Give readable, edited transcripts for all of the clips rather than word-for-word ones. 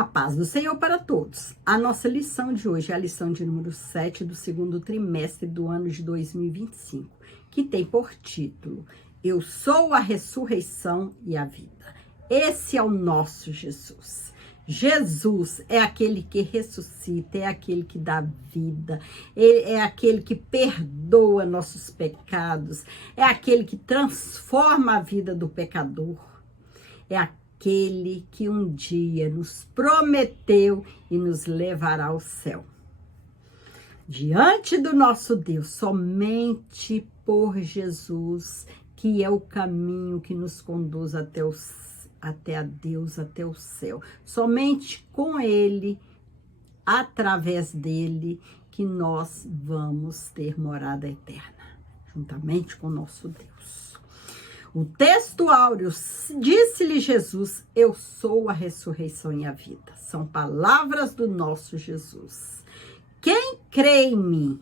A paz do Senhor para todos. A nossa lição de hoje é a lição de número 7 do segundo trimestre do ano de 2025, que tem por título: Eu sou a ressurreição e a vida. Esse é o nosso Jesus. Jesus é aquele que ressuscita, é aquele que dá vida, é aquele que perdoa nossos pecados, é aquele que transforma a vida do pecador, é aquele que um dia nos prometeu e nos levará ao céu. Diante do nosso Deus, somente por Jesus, que é o caminho que nos conduz até a Deus, até o céu. Somente com Ele, através dele, que nós vamos ter morada eterna, juntamente com o nosso Deus. O texto áureo: disse-lhe Jesus, eu sou a ressurreição e a vida. São palavras do nosso Jesus. Quem crê em mim,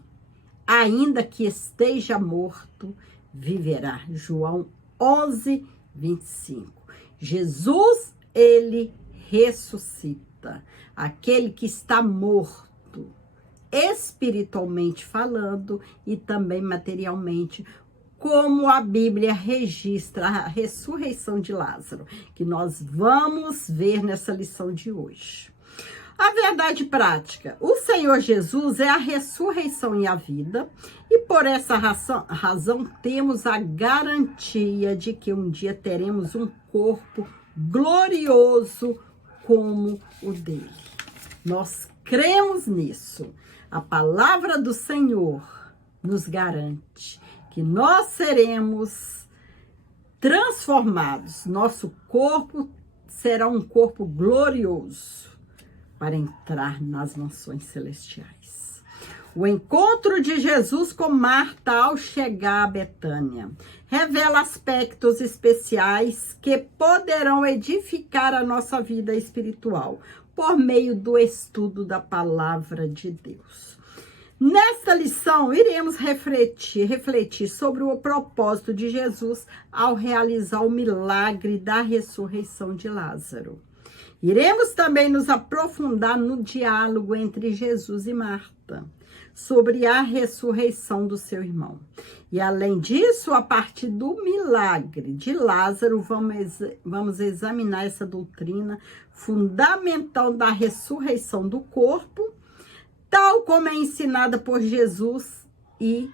ainda que esteja morto, viverá. João 11, 25. Jesus, ele ressuscita. Aquele que está morto, espiritualmente falando e também materialmente, como a Bíblia registra a ressurreição de Lázaro, que nós vamos ver nessa lição de hoje. A verdade prática: o Senhor Jesus é a ressurreição e a vida, e por essa razão temos a garantia de que um dia teremos um corpo glorioso como o dele. Nós cremos nisso. A palavra do Senhor nos garante que nós seremos transformados. Nosso corpo será um corpo glorioso para entrar nas mansões celestiais. O encontro de Jesus com Marta ao chegar a Betânia revela aspectos especiais que poderão edificar a nossa vida espiritual por meio do estudo da palavra de Deus. Nesta lição, iremos refletir sobre o propósito de Jesus ao realizar o milagre da ressurreição de Lázaro. Iremos também nos aprofundar no diálogo entre Jesus e Marta, sobre a ressurreição do seu irmão. E além disso, a partir do milagre de Lázaro, vamos examinar essa doutrina fundamental da ressurreição do corpo, tal como é ensinada por Jesus e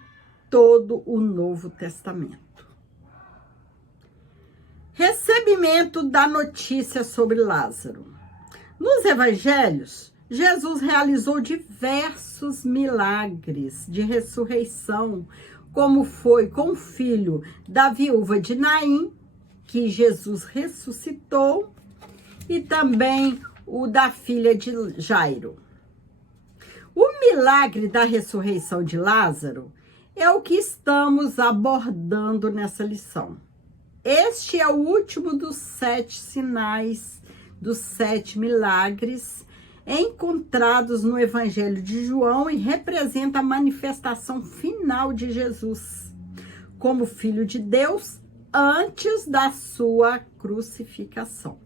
todo o Novo Testamento. Recebimento da notícia sobre Lázaro. Nos evangelhos, Jesus realizou diversos milagres de ressurreição, como foi com o filho da viúva de Naim, que Jesus ressuscitou, e também o da filha de Jairo. O milagre da ressurreição de Lázaro é o que estamos abordando nessa lição. Este é o último dos 7 sinais, dos 7 milagres encontrados no Evangelho de João e representa a manifestação final de Jesus como Filho de Deus antes da sua crucificação.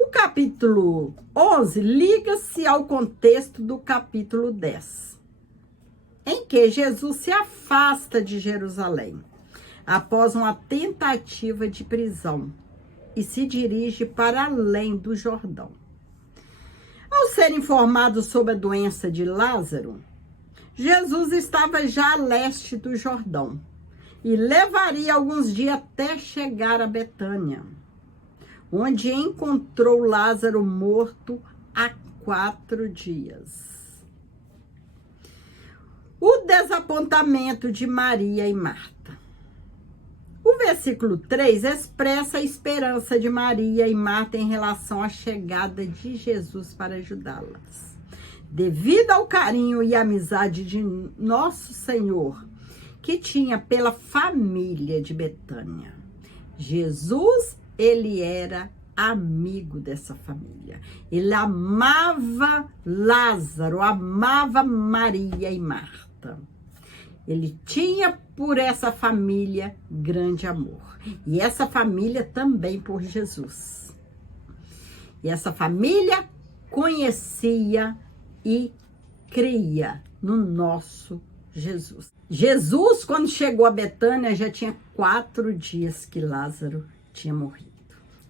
O capítulo 11 liga-se ao contexto do capítulo 10, em que Jesus se afasta de Jerusalém após uma tentativa de prisão e se dirige para além do Jordão. Ao ser informado sobre a doença de Lázaro, Jesus estava já a leste do Jordão e levaria alguns dias até chegar a Betânia, onde encontrou Lázaro morto há 4 dias. O desapontamento de Maria e Marta. O versículo 3 expressa a esperança de Maria e Marta em relação à chegada de Jesus para ajudá-las. Devido ao carinho e amizade de nosso Senhor, que tinha pela família de Betânia, Jesus, ele era amigo dessa família. Ele amava Lázaro, amava Maria e Marta. Ele tinha por essa família grande amor. E essa família também por Jesus. E essa família conhecia e cria no nosso Jesus. Jesus, quando chegou a Betânia, já tinha 4 dias que Lázaro tinha morrido.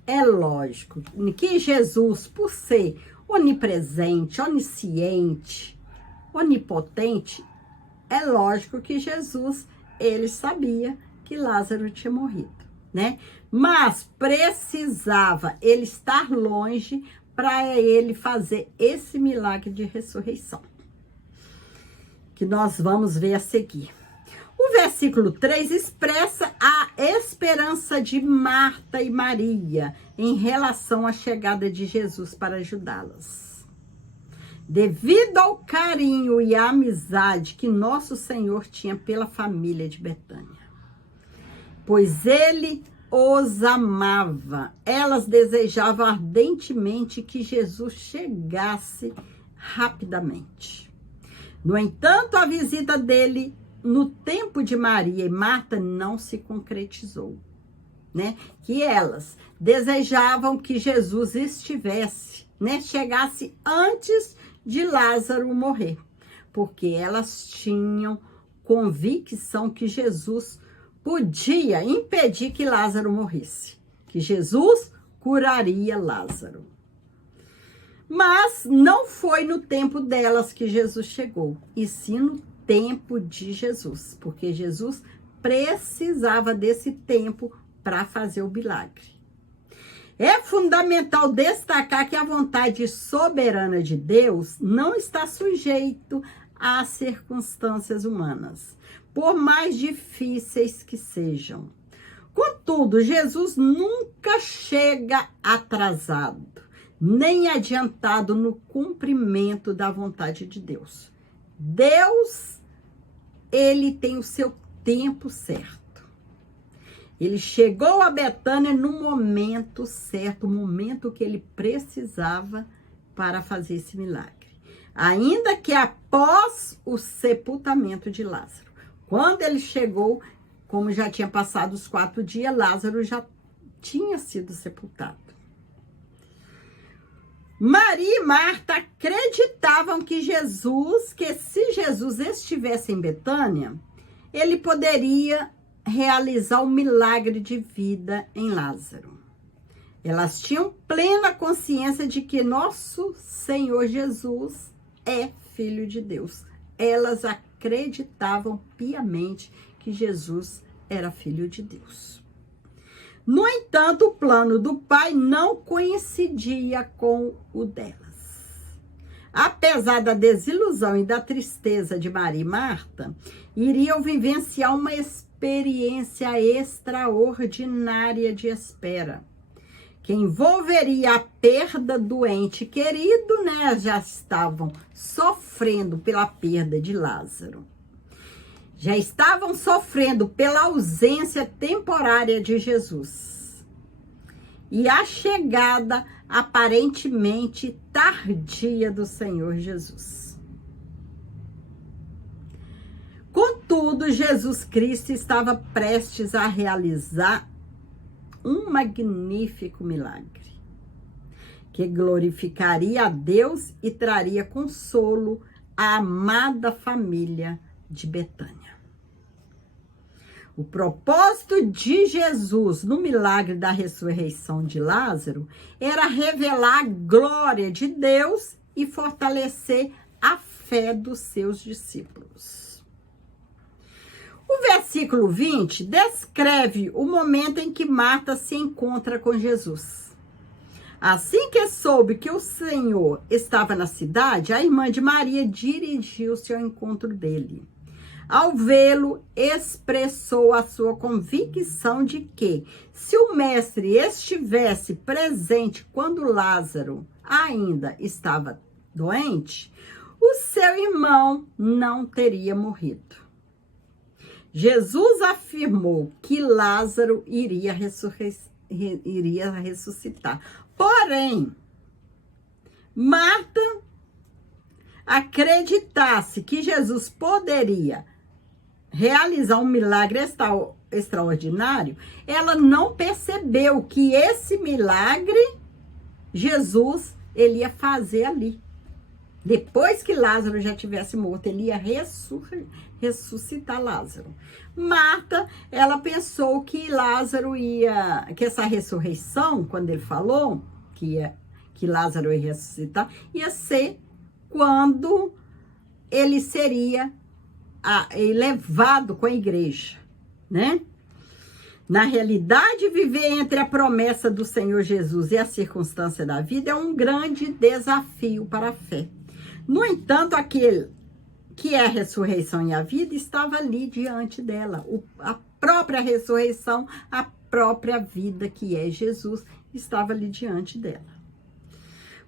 É lógico que Jesus, por ser onipresente, onisciente, onipotente, é lógico que Jesus, ele sabia que Lázaro tinha morrido, né? Mas precisava ele estar longe para ele fazer esse milagre de ressurreição, que nós vamos ver a seguir. O versículo 3 expressa a esperança de Marta e Maria em relação à chegada de Jesus para ajudá-las. Devido ao carinho e à amizade que nosso Senhor tinha pela família de Betânia, pois ele os amava, elas desejavam ardentemente que Jesus chegasse rapidamente. No entanto, a visita dele no tempo de Maria e Marta não se concretizou, né? Que elas desejavam que Jesus estivesse, né? Chegasse antes de Lázaro morrer, porque elas tinham convicção que Jesus podia impedir que Lázaro morresse, que Jesus curaria Lázaro. Mas não foi no tempo delas que Jesus chegou, e sim no tempo de Jesus, porque Jesus precisava desse tempo para fazer o milagre. É fundamental destacar que a vontade soberana de Deus não está sujeito às circunstâncias humanas, por mais difíceis que sejam. Contudo, Jesus nunca chega atrasado, nem adiantado no cumprimento da vontade de Deus. Deus, ele tem o seu tempo certo. Ele chegou a Betânia no momento certo, o momento que ele precisava para fazer esse milagre. Ainda que após o sepultamento de Lázaro. Quando ele chegou, como já tinha passado os 4 dias, Lázaro já tinha sido sepultado. Maria e Marta acreditavam que se Jesus estivesse em Betânia, ele poderia realizar o milagre de vida em Lázaro. Elas tinham plena consciência de que nosso Senhor Jesus é Filho de Deus. Elas acreditavam piamente que Jesus era Filho de Deus. No entanto, o plano do Pai não coincidia com o delas. Apesar da desilusão e da tristeza de Maria e Marta, iriam vivenciar uma experiência extraordinária de espera, que envolveria a perda do ente querido, né? Já estavam sofrendo pela perda de Lázaro. Já estavam sofrendo pela ausência temporária de Jesus. E a chegada aparentemente tardia do Senhor Jesus. Contudo, Jesus Cristo estava prestes a realizar um magnífico milagre, que glorificaria a Deus e traria consolo à amada família de Betânia. O propósito de Jesus no milagre da ressurreição de Lázaro era revelar a glória de Deus e fortalecer a fé dos seus discípulos. O versículo 20 descreve o momento em que Marta se encontra com Jesus. Assim que soube que o Senhor estava na cidade, a irmã de Maria dirigiu-se ao encontro dele. Ao vê-lo, expressou a sua convicção de que, se o mestre estivesse presente quando Lázaro ainda estava doente, o seu irmão não teria morrido. Jesus afirmou que Lázaro iria ressuscitar. Porém, Marta acreditasse que Jesus poderia realizar um milagre extraordinário, ela não percebeu que esse milagre Jesus ele ia fazer ali. Depois que Lázaro já tivesse morto, ele ia ressuscitar Lázaro. Marta, ela pensou que Lázaro que essa ressurreição, quando ele falou que Lázaro ia ressuscitar, ia ser quando ele seria levado com a igreja, né? Na realidade, viver entre a promessa do Senhor Jesus e a circunstância da vida é um grande desafio para a fé. No entanto, aquele que é a ressurreição e a vida estava ali diante dela. A própria ressurreição, a própria vida que é Jesus, estava ali diante dela.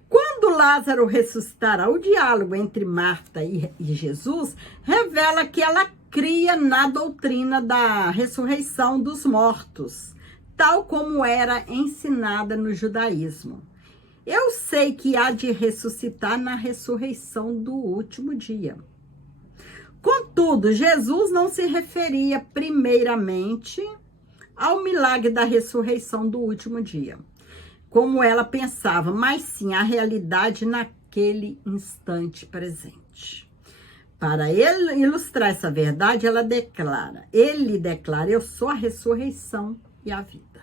Quando Lázaro ressuscitará, o diálogo entre Marta e Jesus revela que ela cria na doutrina da ressurreição dos mortos, tal como era ensinada no judaísmo. Eu sei que há de ressuscitar na ressurreição do último dia. Contudo, Jesus não se referia primeiramente ao milagre da ressurreição do último dia, como ela pensava, mas sim a realidade naquele instante presente. Para ele ilustrar essa verdade, ele declara, eu sou a ressurreição e a vida.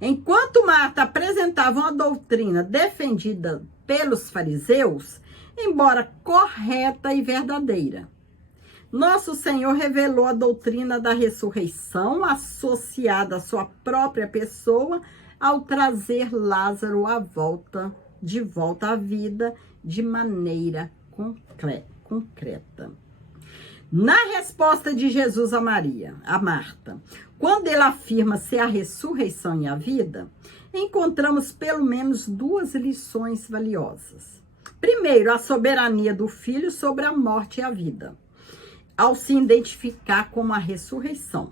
Enquanto Marta apresentava uma doutrina defendida pelos fariseus, embora correta e verdadeira, nosso Senhor revelou a doutrina da ressurreição associada à sua própria pessoa ao trazer Lázaro de volta à vida de maneira concreta. Na resposta de Jesus a Marta, quando ele afirma ser a ressurreição e a vida, encontramos pelo menos duas lições valiosas. Primeiro, a soberania do Filho sobre a morte e a vida, ao se identificar como a ressurreição.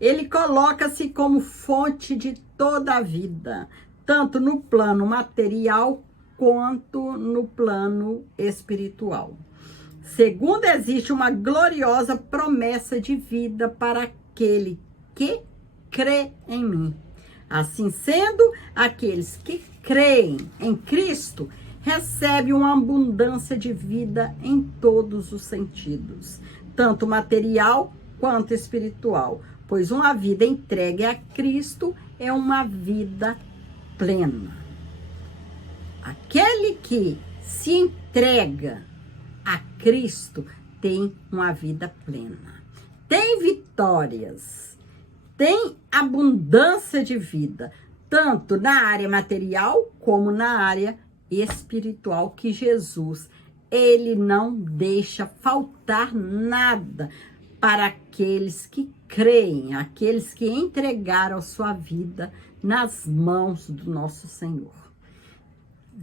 Ele coloca-se como fonte de toda a vida, tanto no plano material quanto no plano espiritual. Segundo, existe uma gloriosa promessa de vida para aquele que crê em mim. Assim sendo, aqueles que creem em Cristo recebem uma abundância de vida em todos os sentidos, tanto material quanto espiritual, pois uma vida entregue a Cristo é uma vida plena. Aquele que se entrega a Cristo tem uma vida plena, tem vitórias, tem abundância de vida, tanto na área material como na área espiritual, que Jesus, ele não deixa faltar nada para aqueles que creem, aqueles que entregaram sua vida nas mãos do nosso Senhor.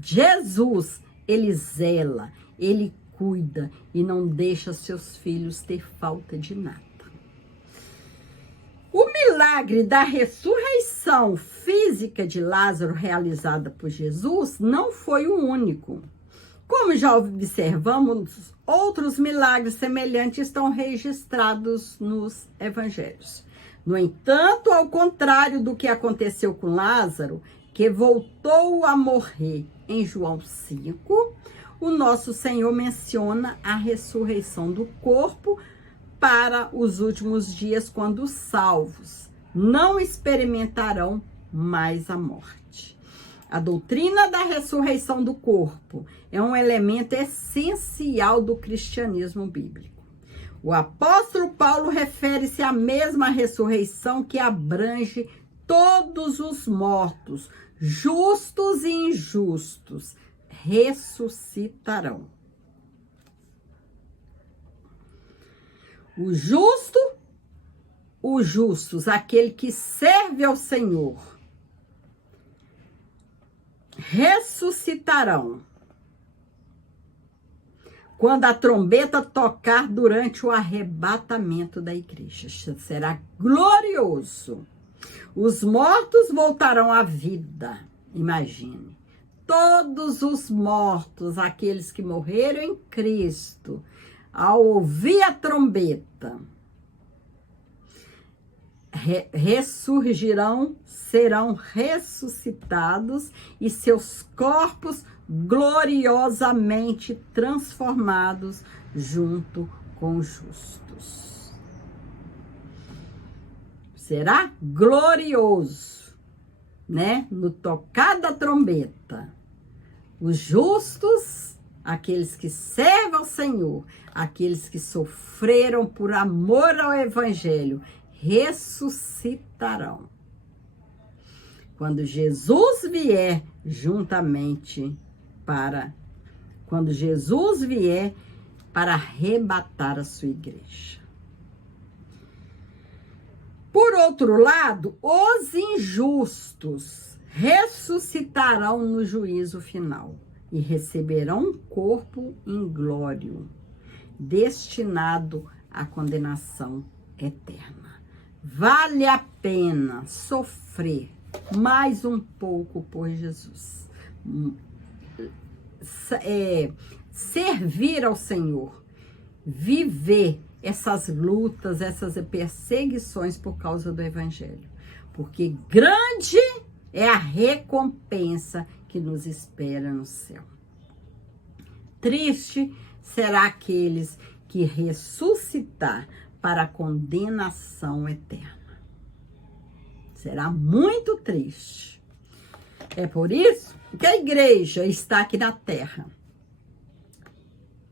Jesus, ele zela, ele cuida e não deixa seus filhos ter falta de nada. O milagre da ressurreição física de Lázaro realizada por Jesus não foi o único. Como já observamos, outros milagres semelhantes estão registrados nos evangelhos. No entanto, ao contrário do que aconteceu com Lázaro, que voltou a morrer em João 5, o nosso Senhor menciona a ressurreição do corpo para os últimos dias, quando os salvos não experimentarão mais a morte. A doutrina da ressurreição do corpo é um elemento essencial do cristianismo bíblico. O apóstolo Paulo refere-se à mesma ressurreição que abrange todos os mortos, justos e injustos, ressuscitarão. Os justos, aquele que serve ao Senhor, ressuscitarão quando a trombeta tocar durante o arrebatamento da igreja. Será glorioso. Os mortos voltarão à vida. Imagine. Todos os mortos, aqueles que morreram em Cristo, ao ouvir a trombeta, ressurgirão, serão ressuscitados e seus corpos gloriosamente transformados junto com os justos. Será glorioso, né? No tocar da trombeta, os justos, aqueles que servem ao Senhor, aqueles que sofreram por amor ao Evangelho, ressuscitarão. Quando Jesus vier para arrebatar a sua igreja. Por outro lado, os injustos ressuscitarão no juízo final e receberão um corpo inglório, destinado à condenação eterna. Vale a pena sofrer mais um pouco por Jesus. Servir ao Senhor, viver essas lutas, essas perseguições por causa do Evangelho. Porque grande é a recompensa que nos espera no céu. Triste será aqueles que ressuscitar para a condenação eterna. Será muito triste. É por isso que a igreja está aqui na terra,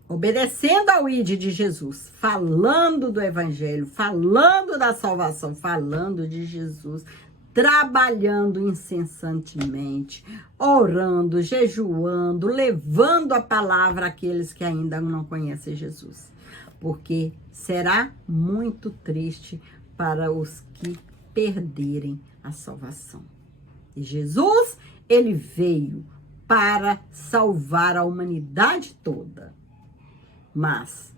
obedecendo ao ID de Jesus, falando do Evangelho, falando da salvação, falando de Jesus, trabalhando incessantemente, orando, jejuando, levando a palavra àqueles que ainda não conhecem Jesus. Porque será muito triste para os que perderem a salvação. E Jesus, ele veio para salvar a humanidade toda. Mas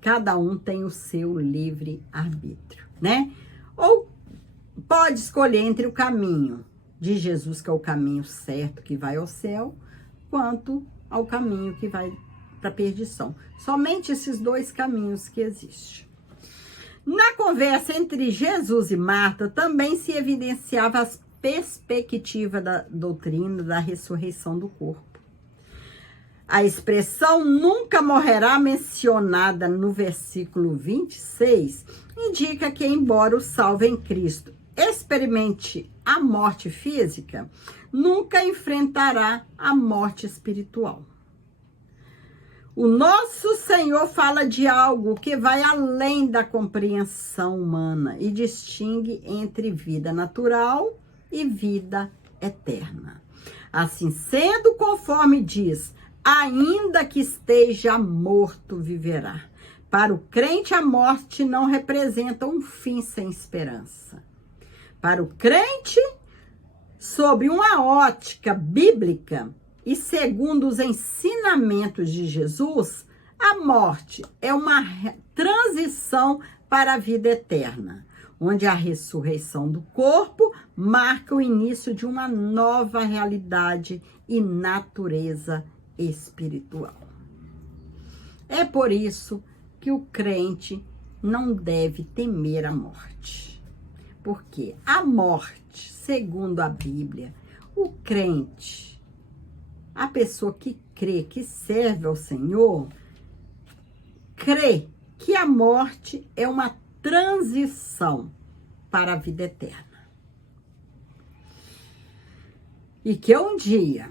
cada um tem o seu livre arbítrio, né? Ou pode escolher entre o caminho de Jesus, que é o caminho certo que vai ao céu, quanto ao caminho que vai para a perdição. Somente esses dois caminhos que existem. Na conversa entre Jesus e Marta, também se evidenciava as perspectivas da doutrina da ressurreição do corpo. A expressão nunca morrerá, mencionada no versículo 26, indica que, embora o salvo em Cristo experimente a morte física, nunca enfrentará a morte espiritual. O nosso Senhor fala de algo que vai além da compreensão humana e distingue entre vida natural e vida eterna. Assim sendo, conforme diz, ainda que esteja morto, viverá. Para o crente, a morte não representa um fim sem esperança. Para o crente, sob uma ótica bíblica e segundo os ensinamentos de Jesus, a morte é uma transição para a vida eterna, onde a ressurreição do corpo marca o início de uma nova realidade e natureza espiritual. É por isso que o crente não deve temer a morte. Porque a morte, segundo a Bíblia, o crente, a pessoa que crê, que serve ao Senhor, crê que a morte é uma transição para a vida eterna. E que um dia,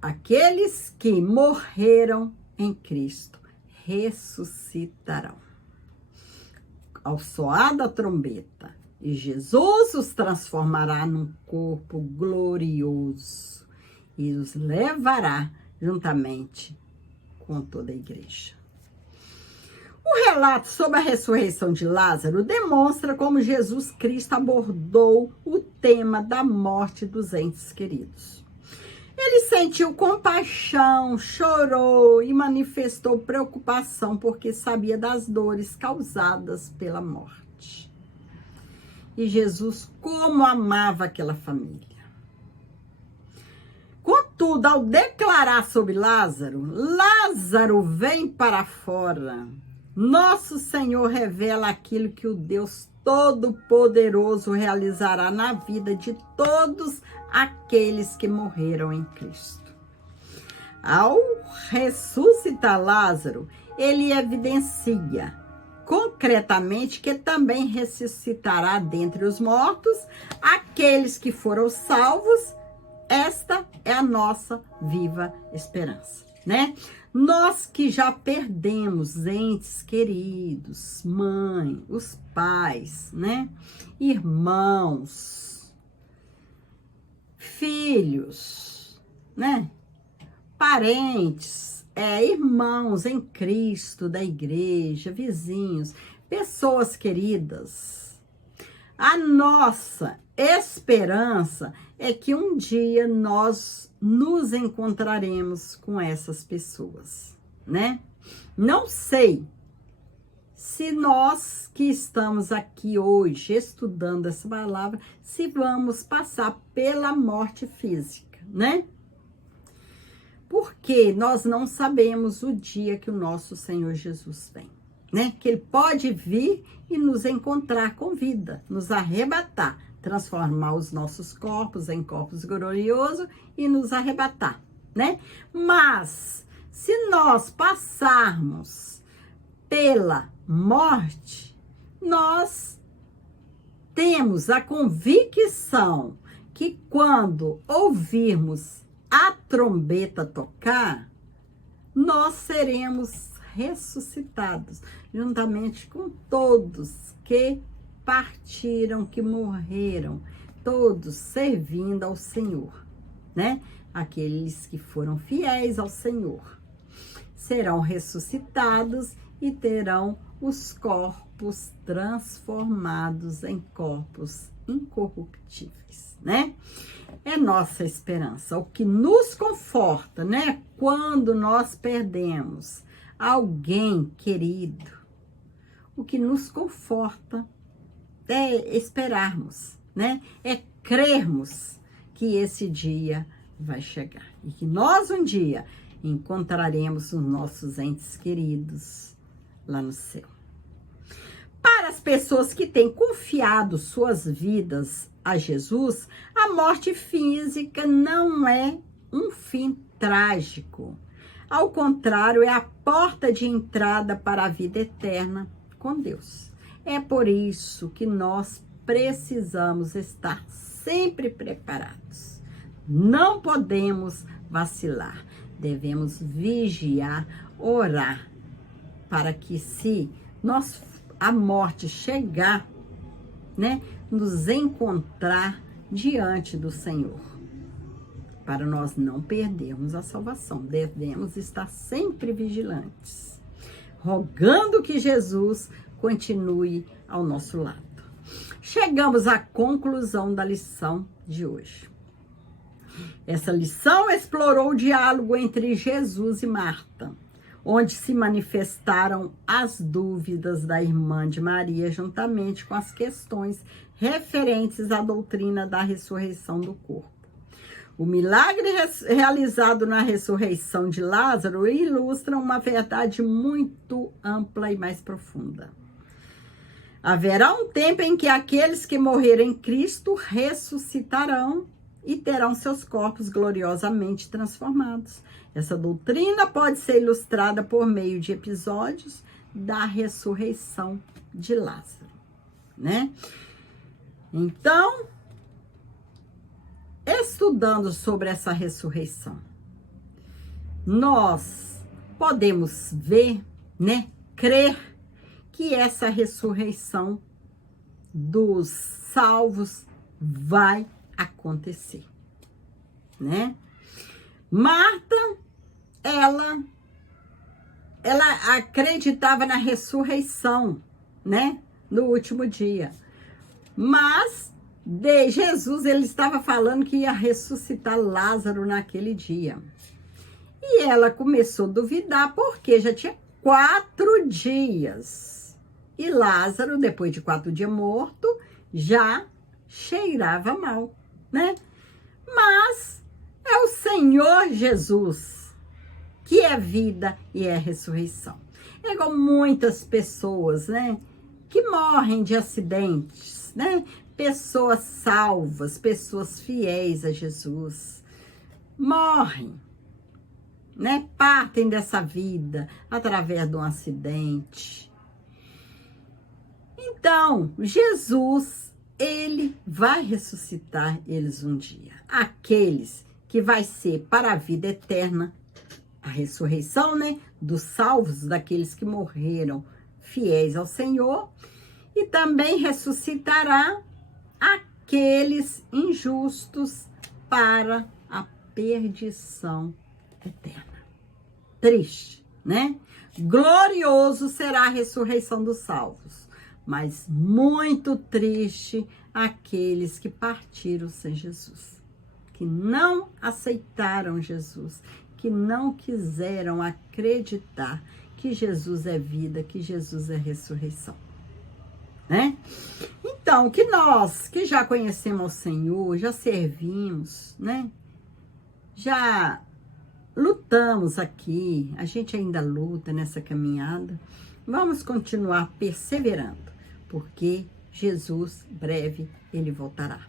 aqueles que morreram em Cristo ressuscitarão. Ao soar da trombeta, e Jesus os transformará num corpo glorioso e os levará juntamente com toda a igreja. O relato sobre a ressurreição de Lázaro demonstra como Jesus Cristo abordou o tema da morte dos entes queridos. Ele sentiu compaixão, chorou e manifestou preocupação porque sabia das dores causadas pela morte. E Jesus, como amava aquela família. Contudo, ao declarar sobre Lázaro, Lázaro vem para fora, Nosso Senhor revela aquilo que o Deus Todo-Poderoso realizará na vida de todos aqueles que morreram em Cristo. Ao ressuscitar Lázaro, ele evidencia concretamente que também ressuscitará dentre os mortos aqueles que foram salvos. Esta é a nossa viva esperança, né? Nós que já perdemos entes queridos, mãe, os pais, né? Irmãos, filhos, né? Parentes, irmãos em Cristo da igreja, vizinhos, pessoas queridas. A nossa esperança é que um dia nós nos encontraremos com essas pessoas, né? Não sei se nós que estamos aqui hoje estudando essa palavra, se vamos passar pela morte física, né? Porque nós não sabemos o dia que o nosso Senhor Jesus vem, né? Que ele pode vir e nos encontrar com vida, nos arrebatar, transformar os nossos corpos em corpos gloriosos e nos arrebatar, né? Mas se nós passarmos pela morte, nós temos a convicção que quando ouvirmos a trombeta tocar, nós seremos ressuscitados, juntamente com todos que partiram, que morreram, todos servindo ao Senhor, né? Aqueles que foram fiéis ao Senhor serão ressuscitados e terão os corpos transformados em corpos incorruptíveis, né? É nossa esperança, o que nos conforta, né? Quando nós perdemos alguém querido, o que nos conforta é esperarmos, né? É crermos que esse dia vai chegar e que nós um dia encontraremos os nossos entes queridos lá no céu. Para as pessoas que têm confiado suas vidas a Jesus, a morte física não é um fim trágico. Ao contrário, é a porta de entrada para a vida eterna com Deus. É por isso que nós precisamos estar sempre preparados. Não podemos vacilar. Devemos vigiar, orar, para que se a morte chegar, né, nos encontrar diante do Senhor. Para nós não perdermos a salvação, devemos estar sempre vigilantes, rogando que Jesus continue ao nosso lado. Chegamos à conclusão da lição de hoje. Essa lição explorou o diálogo entre Jesus e Marta, onde se manifestaram as dúvidas da irmã de Maria, juntamente com as questões referentes à doutrina da ressurreição do corpo. O milagre realizado na ressurreição de Lázaro ilustra uma verdade muito ampla e mais profunda. Haverá um tempo em que aqueles que morreram em Cristo ressuscitarão e terão seus corpos gloriosamente transformados. Essa doutrina pode ser ilustrada por meio de episódios da ressurreição de Lázaro, né? Então, estudando sobre essa ressurreição, nós podemos ver, né, crer que essa ressurreição dos salvos vai acontecer, né? Marta, ela acreditava na ressurreição, né, no último dia. Mas de Jesus, ele estava falando que ia ressuscitar Lázaro naquele dia. E ela começou a duvidar, porque já tinha 4 dias. E Lázaro, depois de 4 dias morto, já cheirava mal, né? Mas é o Senhor Jesus que é vida e é ressurreição. É igual muitas pessoas, né? Que morrem de acidentes, né? Pessoas salvas, pessoas fiéis a Jesus, morrem, né? Partem dessa vida através de um acidente. Então, Jesus, ele vai ressuscitar eles um dia. Aqueles que vai ser para a vida eterna, a ressurreição, né? Dos salvos, daqueles que morreram fiéis ao Senhor, e também ressuscitará aqueles injustos para a perdição eterna. Triste, né? Glorioso será a ressurreição dos salvos, mas muito triste aqueles que partiram sem Jesus, que não aceitaram Jesus, que não quiseram acreditar que Jesus é vida, que Jesus é ressurreição, né? Então, que nós, que já conhecemos o Senhor, já servimos, né? Já lutamos aqui, a gente ainda luta nessa caminhada. Vamos continuar perseverando, porque Jesus, breve, ele voltará.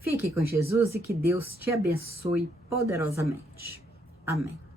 Fique com Jesus e que Deus te abençoe poderosamente. Amém.